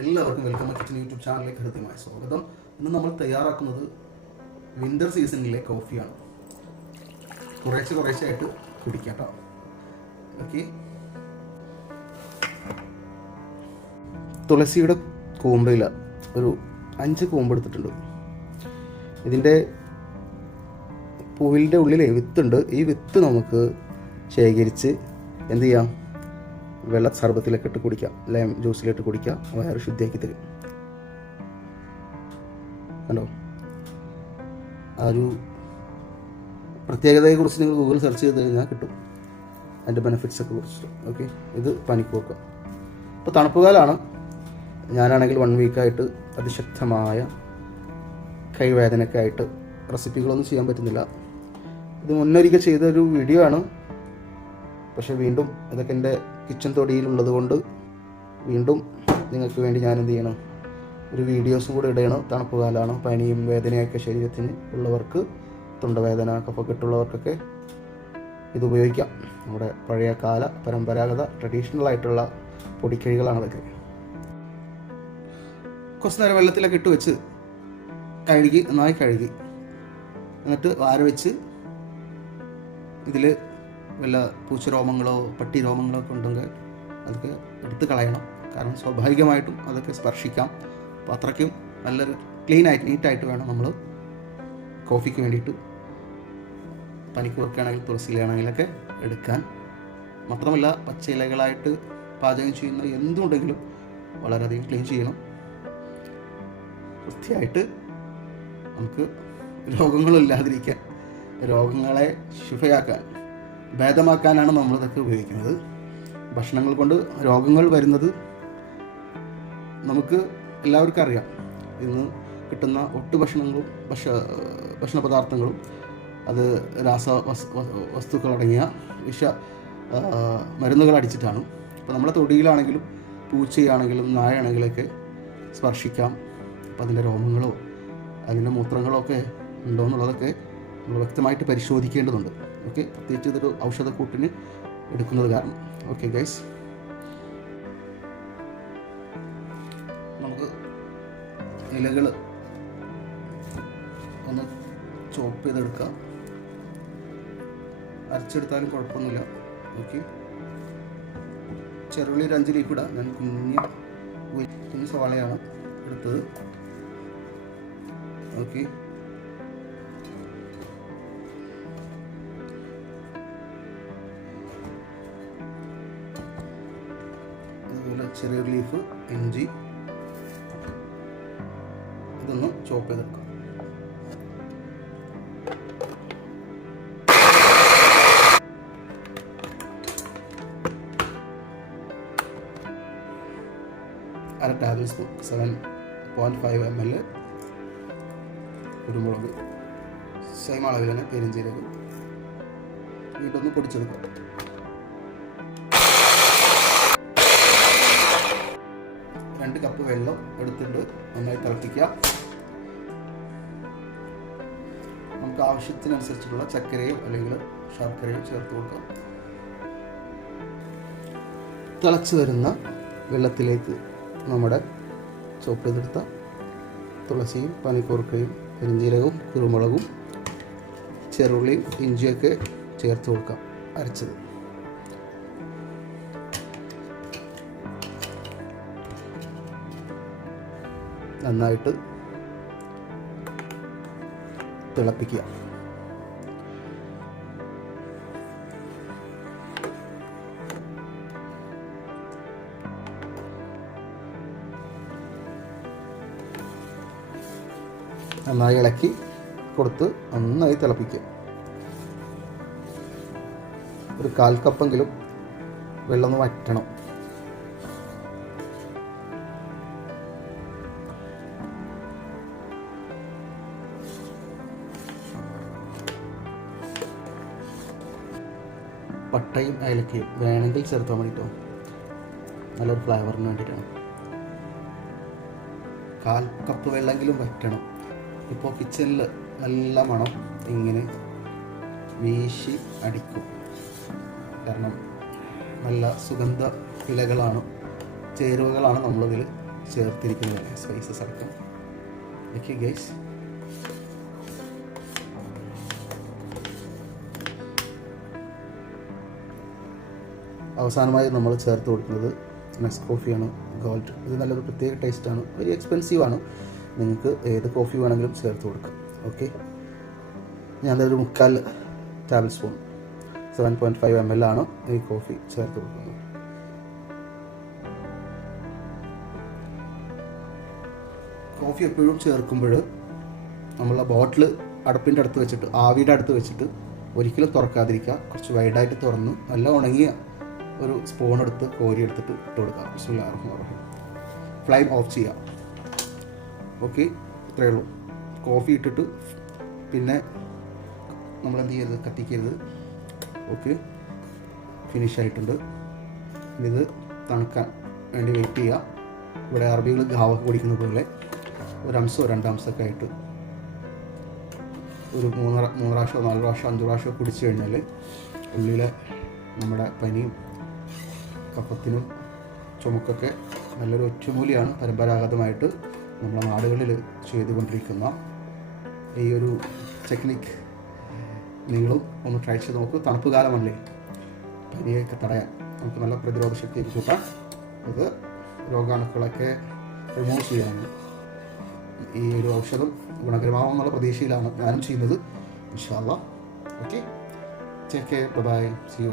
എല്ലാവർക്കും welcome kitchen YouTube ചാനലിലേക്ക് ഹൃദ്യമായ സ്വാഗതം. ഇന്ന് നമ്മൾ തയ്യാറാക്കുന്നത് വിന്റർ സീസണിലെ കോഫിയാണ് കുറേശ്ശെ കുറേശ്ശെ ആയിട്ട് കുടിക്കാം ഓക്കെ തുളസിയുടെ കൂമ്പയില ഒരു അഞ്ച് കൂമ്പ് എടുത്തിട്ടുണ്ട്. ഇതിന്റെ പൂവിന്റെ ഉള്ളിലെ വിത്തുണ്ട്. ഈ വിത്ത് നമുക്ക് ശേഖരിച്ച് എന്ത് ചെയ്യാം? വെള്ള സർബത്തിലേക്ക് ഇട്ട് കുടിക്കാം ലൈം ജ്യൂസിലിട്ട് കുടിക്കാം വയറ് ശുദ്ധിയാക്കി തരും. കണ്ടോ? ആ ഒരു പ്രത്യേകതയെക്കുറിച്ച് നിങ്ങൾ ഗൂഗിൾ സെർച്ച് ചെയ്ത് കഴിഞ്ഞാൽ കിട്ടും. അതിന്റെ ബെനിഫിറ്റ്സ് ഒക്കെ കുറിച്ചിട്ട് ഓക്കെ ഇത് പനിക്കൂർക്ക ഇപ്പോൾ തണുപ്പുകാലാണ്. ഞാനാണെങ്കിൽ വൺ വീക്കായിട്ട് അതിശക്തമായ കൈവേദനയൊക്കെ ആയിട്ട് റെസിപ്പികളൊന്നും ചെയ്യാൻ പറ്റുന്നില്ല. ഇത് മുന്നൊരിക്കൽ ചെയ്തൊരു വീഡിയോ ആണ്. പക്ഷേ വീണ്ടും ഇതൊക്കെ എന്റെ കിച്ചൺ തൊടിയിലുള്ളത് കൊണ്ട് വീണ്ടും നിങ്ങൾക്ക് വേണ്ടി ഞാൻ എന്ത് ചെയ്യണം? ഒരു വീഡിയോസും കൂടെ ഇടണം. തണുപ്പ് കാലമാണ്. പനിയും വേദനയൊക്കെ ശരീരത്തിന് ഉള്ളവർക്ക് തൊണ്ടവേദന കഫക്കെട്ടുള്ളവർക്കൊക്കെ ഇത് ഉപയോഗിക്കാം. നമ്മുടെ പഴയ കാല പരമ്പരാഗത ട്രഡീഷണൽ ആയിട്ടുള്ള പൊടിക്കഴികളാണ് അതൊക്കെ. കുറച്ച് നേരം വെള്ളത്തിലൊക്കെ ഇട്ട് വെച്ച് കഴുകി നന്നായി കഴുകി. എന്നിട്ട് വാര വെച്ച് ഇതിൽ വല്ല പൂച്ചരോമങ്ങളോ പട്ടി രോമങ്ങളോ ഒക്കെ ഉണ്ടെങ്കിൽ അതൊക്കെ എടുത്ത് കളയണം. കാരണം സ്വാഭാവികമായിട്ടും അതൊക്കെ സ്പർശിക്കാം. അപ്പോൾ അത്രയ്ക്കും നല്ലൊരു ക്ലീൻ ആയിട്ട് നീറ്റായിട്ട് വേണം നമ്മൾ കോഫിക്ക് വേണ്ടിയിട്ട്. പനിക്കൂർക്കാണെങ്കിൽ തുളസിയിലാണെങ്കിലൊക്കെ എടുക്കാൻ. മാത്രമല്ല പച്ച ഇലകളായിട്ട് പാചകം ചെയ്യുന്ന എന്തുണ്ടെങ്കിലും വളരെയധികം ക്ലീൻ ചെയ്യണം. വൃത്തിയായിട്ട് നമുക്ക് രോഗങ്ങളില്ലാതിരിക്കാൻ രോഗങ്ങളെ ശുഭയാക്കാൻ ഭേദമാക്കാനാണ് നമ്മളിതൊക്കെ ഉപയോഗിക്കുന്നത്. ഭക്ഷണങ്ങൾ കൊണ്ട് രോഗങ്ങൾ വരുന്നത് നമുക്ക് എല്ലാവർക്കും അറിയാം. ഇന്ന് കിട്ടുന്ന ഒട്ടു ഭക്ഷണങ്ങളും ഭക്ഷ ഭക്ഷണ പദാർത്ഥങ്ങളും അത് രാസ വസ്തുക്കളടങ്ങിയ വിഷ മരുന്നുകൾ അടിച്ചിട്ടാണ്. അപ്പോൾ നമ്മുടെ തൊടിയിലാണെങ്കിലും പൂച്ചയാണെങ്കിലും നായയാണെങ്കിലൊക്കെ സ്പർശിക്കാം. അപ്പോൾ അതിന്റെ രോമങ്ങളോ അതിന്റെ മൂത്രങ്ങളോ ഒക്കെ ഉണ്ടോ എന്നുള്ളതൊക്കെ നമ്മൾ വ്യക്തമായിട്ട് പരിശോധിക്കേണ്ടതുണ്ട്. ഓക്കെ? പ്രത്യേകിച്ച് ഇതൊരു ഔഷധക്കൂട്ടിന് എടുക്കുന്നത് കാരണം. Okay guys. നമുക്ക് ഇലകൾ ഒന്ന് ചോപ്പ് ചെയ്തെടുക്കാം. അരച്ചെടുത്താലും കുഴപ്പമൊന്നുമില്ല. ഓക്കെ? ചെറുള്ളി ഒരു അഞ്ച് ലീഫ് ഇടാം. ഞാൻ കുഞ്ഞു കുഞ്ഞ് സവാളയാണ് എടുത്തത്. ഓക്കെ? ചെറിയ ലീഫ് ഇഞ്ചി. ഇതൊന്ന് ചോപ്പ് ചെയ്തെടുക്കാം. അര tablespoon seven point five M L കുരുമുളക്. സെയിം അളവിൽ തന്നെ പെരിഞ്ചീരകം. വീട്ടൊന്ന് പൊടിച്ചെടുക്കാം. എടുത്തിട്ട് നന്നായി തിളപ്പിക്കുക. നമുക്ക് ആവശ്യത്തിനനുസരിച്ചുള്ള ചക്കരയും അല്ലെങ്കിൽ ശർക്കരയും ചേർത്ത് കൊടുക്കാം. തിളച്ച് വരുന്ന വെള്ളത്തിലേക്ക് നമ്മുടെ ചോപ്പ് ചെയ്തെടുത്ത തുളസിയും പനിക്കൂർക്കയും പെരിഞ്ചീരകവും കുരുമുളകും ചെറുള്ളിയും ഇഞ്ചിയൊക്കെ ചേർത്ത് കൊടുക്കാം അരച്ചത്. നന്നായിട്ട് തിളപ്പിക്കുക. നന്നായി ഇളക്കി കൊടുത്ത് നന്നായി തിളപ്പിക്കുക. ഒരു കാൽ കപ്പെങ്കിലും വെള്ളം വറ്റണം. പട്ടയും ഏലക്കയും വേണമെങ്കിൽ ചേർത്താൽ മതി കേട്ടോ നല്ലൊരു ഫ്ലേവറിന് വേണ്ടിയിട്ടാണ് കാൽ കപ്പ് വെള്ളമെങ്കിലും വറ്റണം. ഇപ്പോൾ കിച്ചണിൽ നല്ല മണം. ഇങ്ങനെ വീശി അടിക്കും. കാരണം നല്ല സുഗന്ധ ഇലകളാണ് ചേരുവകളാണ് നമ്മളിതിൽ ചേർത്തിരിക്കുന്നത്. സ്പൈസസ് അടക്കം. ഓക്കെ ഗൈസ് അവസാനമായി നമ്മൾ ചേർത്ത് കൊടുക്കുന്നത് നെസ് കോഫിയാണ് ഗോൾഡ് ഇത് നല്ലൊരു പ്രത്യേക ടേസ്റ്റാണ് വെരി എക്സ്പെൻസീവാണ് നിങ്ങൾക്ക് ഏത് കോഫി വേണമെങ്കിലും ചേർത്ത് കൊടുക്കാം ഓക്കെ ഞാനൊരു മുക്കാൽ tablespoon seven point five M L ആണ് ഈ കോഫി ചേർത്ത് കൊടുക്കുന്നത്. കോഫി എപ്പോഴും ചേർക്കുമ്പോൾ നമ്മൾ ബോട്ടിൽ അടുപ്പിന്റെ അടുത്ത് വെച്ചിട്ട് ആവിയുടെ അടുത്ത് വെച്ചിട്ട് ഒരിക്കലും തുറക്കാതിരിക്കുക. കുറച്ച് വൈഡായിട്ട് തുറന്ന് നല്ല ഉണങ്ങിയ ഒരു സ്പൂൺ എടുത്ത് കോരി എടുത്തിട്ട് ഇട്ട് കൊടുക്കുക ബിസ്മില്ലാഹിർറഹ്മാനിർറഹീം. ഫ്ലെയിം ഓഫ് ചെയ്യുക ഓക്കെ ഇത്രയേ ഉള്ളൂ. കോഫി ഇട്ടിട്ട് പിന്നെ നമ്മൾ എന്ത് ചെയ്യരുത്? കത്തിക്കരുത്. ഓക്കെ ഫിനിഷ് ആയിട്ടുണ്ട്. ഇനി ഇത് തണുക്കാൻ വേണ്ടി വെയിറ്റ് ചെയ്യുക ഇവിടെ അറബികൾ ഗാവൊക്കെ കുടിക്കുന്ന പോലെ ഒരു അംശമോ രണ്ടംശമൊക്കെ ആയിട്ട് ഒരു മൂന്ന് പ്രാ- മൂന്ന് പ്രാവശ്യമോ നാല് പ്രാവശ്യമോ അഞ്ച് പ്രാവശ്യമോ കുടിച്ചു കഴിഞ്ഞാൽ ഉള്ളിലെ നമ്മുടെ പനിയും കഫത്തിനും ചുമക്കൊക്കെ നല്ലൊരു ഒറ്റമൂലിയാണ് പരമ്പരാഗതമായിട്ട് നമ്മുടെ നാടുകളിൽ ചെയ്തുകൊണ്ടിരിക്കുന്ന ഈ ഒരു ടെക്നിക്ക് നിങ്ങളും ഒന്ന് ട്രൈ ചെയ്ത് നോക്കൂ. തണുപ്പ് കാലമല്ലേ? പനിയൊക്കെ തടയാൻ നമുക്ക് നല്ല പ്രതിരോധ ശക്തി കൂട്ടാം ഇത് രോഗാണുക്കളൊക്കെ റിമൂവ് ചെയ്യാനാണ് ഈ ഒരു ഔഷധം ഗുണകരമാവുമെന്നുള്ള പ്രതീക്ഷയിലാണ് ഞാനും ചെയ്യുന്നത്. ഇൻഷാല്ല okay take care bye see you